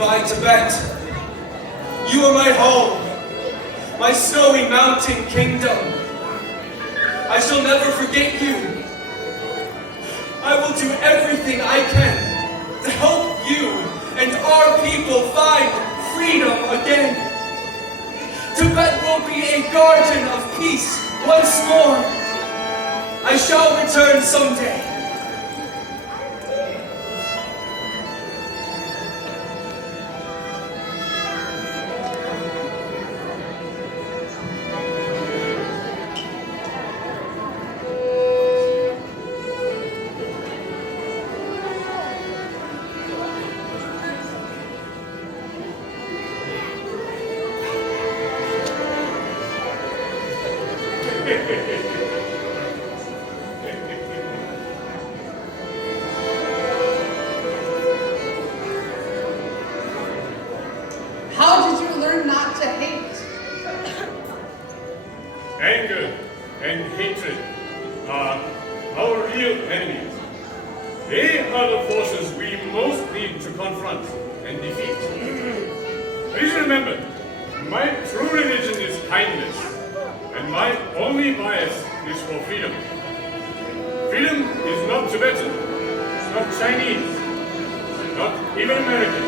Goodbye, Tibet. You are my home, my snowy mountain kingdom. I shall never forget you. I will do everything I can to help you and our people find freedom again. Tibet will be a garden of peace once more. I shall return someday. How did you learn not to hate? Anger and hatred are our real enemies. They are the forces we most need to confront and defeat. Please remember, my true religion is kindness, and my only bias is for freedom. Freedom is not Tibetan, it's not Chinese, not even American.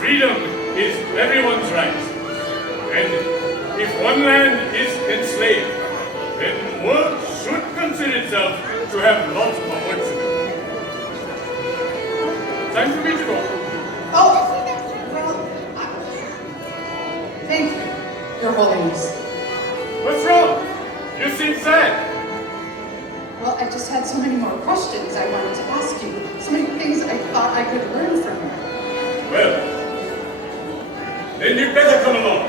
Freedom is everyone's right. And if one land is enslaved, then the world should consider itself to have lots of work to do. Time for me to go. Oh, well, thank you, Your Holiness. What's wrong? You seem sad. Well, I just had so many more questions I wanted to ask you. So many things I thought I could learn from you. Well, then you'd better come along.